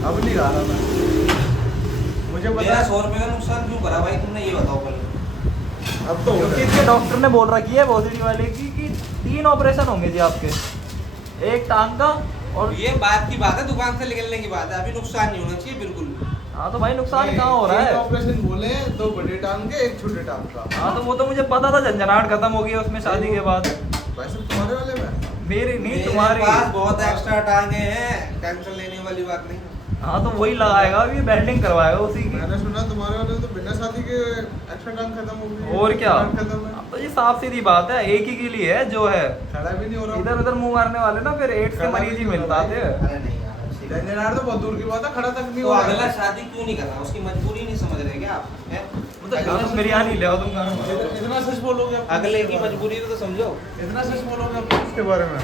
अब नहीं खा रहा मैं, मुझे पता मेरा है। 100 रुपए का नुकसान क्यों करा भाई तुमने, ये बताओ पहले। अब तो क्योंकि इसके डॉक्टर ने बोल रखी है भोसड़ी वाले की कि 3 ऑपरेशन होंगे जी आपके, एक टांग का और ये बात की बात है, दुकान से निकलने की बात है, अभी नुकसान नहीं होना चाहिए बिल्कुल भी। हाँ तो भाई नुकसान नहीं, कहाँ हो रहा एक है? ऑपरेशन बोले, 2 बड़े टांग के, 1 छोटे टांग का। हाँ तो वो तो मुझे पता था, झंझनाहट खत्म हो गई है उसमें शादी के बाद। वैसे तुम्हारे वाले में मेरी नहीं, मेरे तुम्हारी। पास बहुत एक्स्ट्रा टांगे हैं, टेंशन लेने वाली बात नहीं है। हाँ तो वही लगाएगा अभी, बेल्डिंग करवाएगा उसी की। मैंने सुना तुम्हारे वाले में तो बिना शादी के एक्स्ट्रा टांग खत्म हो गई। और क्या, खत्म है। अब तो ये साफ सीधी बात है, एक ही के लिए है जो है। खड़ा भी नहीं हो रहा। इधर उधर मुंह मारने वाले ना फिर एड्स के खड़ा मरीज भी ही नहीं मिल हो रहा पाते हैं। अरे नहीं यार, ऐसी बात नहीं। झंझनाहट तो बहुत दूर की बात है, खड़ा तक नहीं तो हो रहा अगला है। शादी क्यों नहीं कर रहा, उसकी मजबूरी नहीं समझ रहे क्या आप हैं? मतलब बिरयानी ले आओ तुम खाना। इतना सच बोलोगे आप? अगले की मजबूरी तो समझो। इतना सच बोलोगे आप उसके बारे में?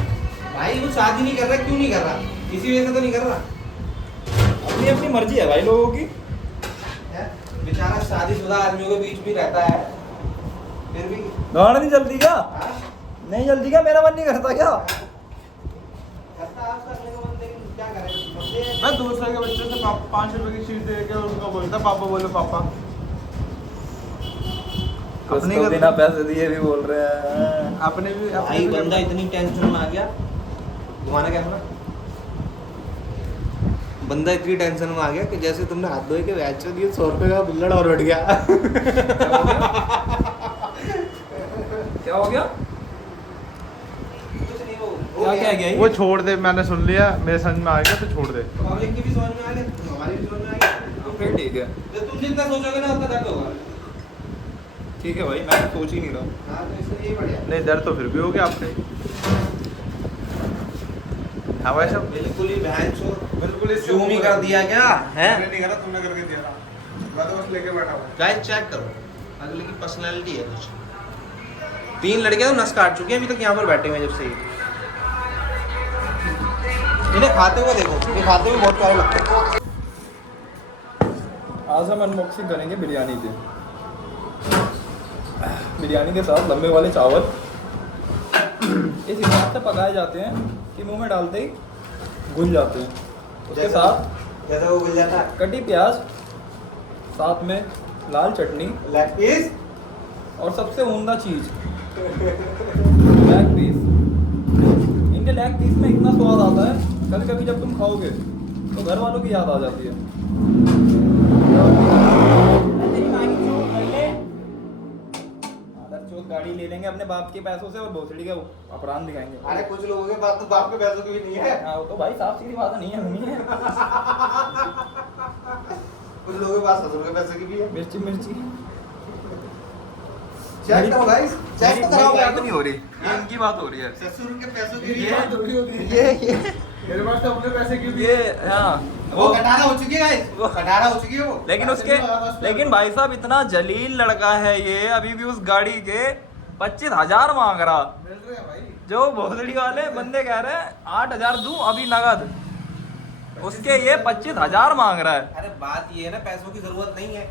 भाई वो शादी नहीं कर रहा, क्यों नहीं कर रहा? किसी वजह से तो नहीं कर रहा अपनी अपनी मर्जी है भाई लोगों की। है? बेचारा शादीशुदा आदमियों के बीच भी रहता है, फिर भी गाड़ नहीं जल्दी क्या? हाँ? नहीं जल्दी क्या, मेरा मन नहीं करता क्या? करता आप करने का मन, लेकिन क्या करें बंदे। मैं 2 साल के बच्चे से 5 रुपए की चीज दे के उनको बोलता पापा बोलो पापा। अपने घर- बिना पैसे दिए भी बोल रहे हैं। अपने भी भाई बंदा इतनी टेंशन में आ गया, घुमाना कैमरा, बंदा इतनी टेंशन में आ गया कि जैसे तुमने हाथ धोए के बैच दिए 100 रुपए का बिल्लड़ और उठ गया। क्या हो गया? कुछ नहीं, वो क्या क्या गया ये? वो छोड़ दे, मैंने सुन लिया, मेरे समझ में आ गया तो छोड़ दे। पब्लिक की भी समझ में आ गया, हमारी भी समझ में आ गया। फिर ठीक है, जब तुम जितना सोचोगे ना उतना दर्द होगा। ठीक है भाई, मैं तो सोच ही नहीं रहा। हाँ तो इसलिए ये बढ़िया। नहीं डर तो फिर भी हो गया आपने। हाँ भाई साहब बिल्कुल ही बहन चो बिल्कुल इससे जूम ही कर दिया क्या है? मैंने नहीं करा, तुमने करके दिया था। मैं तो बस लेके बैठा हूँ। गाइस चेक करो, अगले की पर्सनालिटी है कुछ। 3 लड़के तो नस काट चुके हैं अभी तक यहाँ पर बैठे हुए हैं जब से ही। इन्हें खाते हुए देखो, ये खाते हुए बहुत प्यारे लगते हैं। आज हम अनबॉक्सिंग करेंगे बिरयानी की। बिरयानी के साथ लंबे वाले चावल इस हिसाब से पकाए जाते हैं कि मुंह में डालते ही घुल जाते हैं। उसके साथ जैसे वो मिल जाता है कटी प्याज, साथ में लाल चटनी लेग पीस और सबसे उम्दा चीज लेग पीस। इनके लेग पीस में इतना स्वाद आता है, कभी कभी जब तुम खाओगे तो घर वालों की याद आ जाती है। गाड़ी ले लेंगे अपने बाप के पैसों से और भोसड़ी के अपराध दिखाएंगे। अरे कुछ लोगों के पास तो बाप के पैसों की भी नहीं है, हाँ वो तो भाई साफ सीधी बात नहीं है, नहीं है। कुछ लोगों के पास ससुर के पैसे की भी है। मिर्ची मिर्ची चेक करो गाइस, चेक तो कराओ। बात नहीं हो रही, ये इनकी बात हो रही है। ससुर के पैसों की भी ये- है। थोड़ी होती है। ये मेरे पास तो अपने पैसे की भी ये है। हाँ वो कटारा हो चुकी है गाइस, वो- कटारा हो चुकी है वो। लेकिन उसके लेकिन भाई साहब इतना जलील लड़का है ये, अभी भी उस गाड़ी के 25,000 मांग रहा। मिल रहे हैं भाई। जो भोसड़ी वाले बंदे कह रहे हैं 8,000 दूं अभी नगद, उसके ये 25,000 मांग रहा है। अरे बात ये है ना, पैसों की जरूरत नहीं है,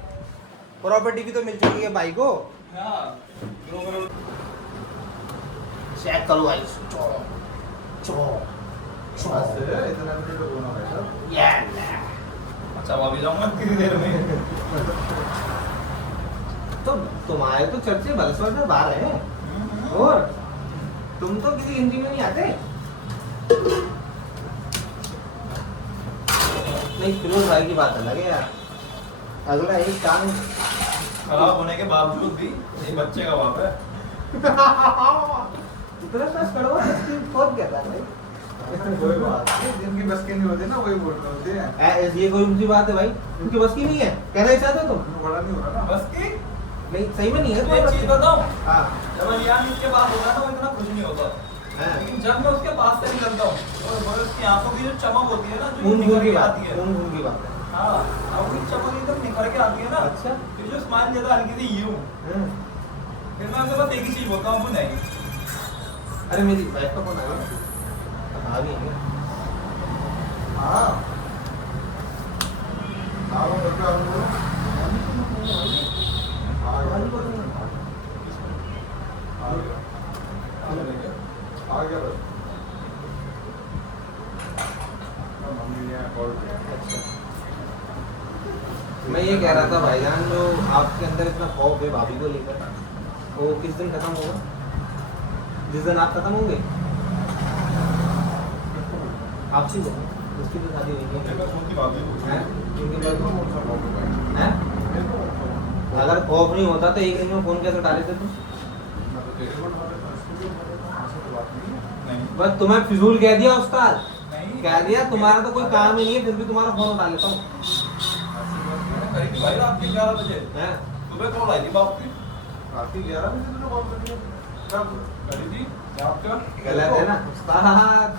प्रॉपर्टी भी तो मिल चुकी है भाई को। चेक करो गाइस, इतना भी तो होना भाई साहब। ये अच्छा अभी जाऊंगा कितनी देर में। तो तुम्हारे तो चर्चे बलसवर में बाहर है, और तुम तो किसी हिंदी में नहीं आते। नहीं फिरोज भाई की बात अलग है यार, अगला एक काम खराब होने के बावजूद भी ये बच्चे का बाप है। इतना सच कड़वा बहुत कहता है भाई। कोई बात नहीं, जिनकी बस की नहीं होती ना वही बोल रहे होते हैं। ये कोई उनकी बात है भाई, उनकी बस की नहीं है, कहना ही चाहते हो तुम? बड़ा नहीं हो रहा ना। बस की नहीं सही में नहीं है एक चीज बताऊं, हाँ जब अलियान उसके पास होता है ना वो इतना खुश नहीं होता, हाँ। लेकिन जब मैं उसके पास से निकलता हूँ और उसकी आंखों की जो चमक होती है ना, जो खून निखर की के बात आती है। खून की बात है। हाँ आंखों की चमक एकदम निखर के आती है ना। अच्छा। फिर जो स्माइल देता है हल्की सी यूं, फिर मैं उसे बस एक ही चीज बोलता हूँ, नहीं अरे मेरी वाइफ का फोन आ गया, आ गई है। हाँ हाँ वो करके आप लोग आ गया बस। मम्मी ने अच्छा, मैं ये कह रहा था भाईजान, जो आपके अंदर इतना खौफ है भाभी को लेकर, वो किस दिन खत्म होगा? जिस दिन आप खत्म होंगे? आपसी को उसकी तो शादी हुई है, हैं? अगर खौफ नहीं होता तो एक दिन में फोन कैसे उठा लेते तुम? बस तुम्हें फिजूल कह दिया उस्ताद, कह दिया तुम्हारा तो कोई काम ही नहीं है, फिर भी तुम्हारा फोन उठा लेता हूँ। भाई रात के 11 बजे हैं? सुबह कॉल आई थी बाप की। रात के 11 बजे तुमने कॉल कर दिया? कब? करी थी आपका। गलत है ना उस्ताद,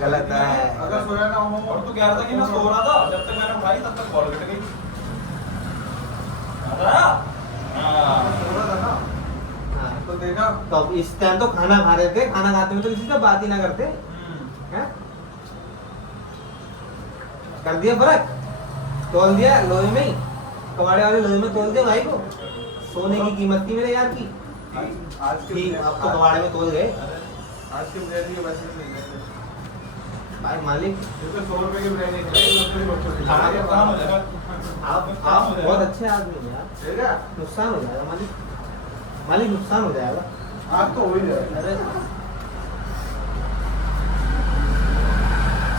गलत है। अगर सोया ना हो और तो कह रहा था कि मैं सो रहा था, जब तक मैंने उठाई तब तक कॉल कट गई। सो रहा था ना, हाँ, तो देखा तो अब इस टाइम तो खाना खा रहे थे, खाना खाते हुए तो किसी से बात ही ना करते हैं? कर दिया फर्क, तोल दिया लोहे में ही, कबाड़े वाले लोहे में तोल दिया भाई को। सोने की कीमत थी मेरे यार की, आज के ठीक, अब तो कबाड़े में तोल गए आज के बिरयानी के वैसे नहीं है। भाई मालिक। जैसे 100 रुपए की बिरयानी खाई, लग्जरी बच्चों की। काम हो जाएगा। आप बहुत अच्छे आदमी हैं यार, ठीक है? नुकसान हो जाएगा मालिक, मालिक नुकसान हो जाएगा। आज तो हो ही जाएगा। अरे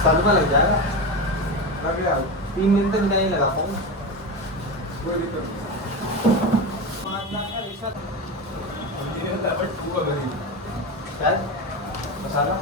सदमा लग जाएगा, लग गया, 3 दिन तक नहीं लगा पाऊंगा। कोई दिक्कत नहीं। 5 लाख का रिश्वत बट हुआ गरीब। शायद मसाला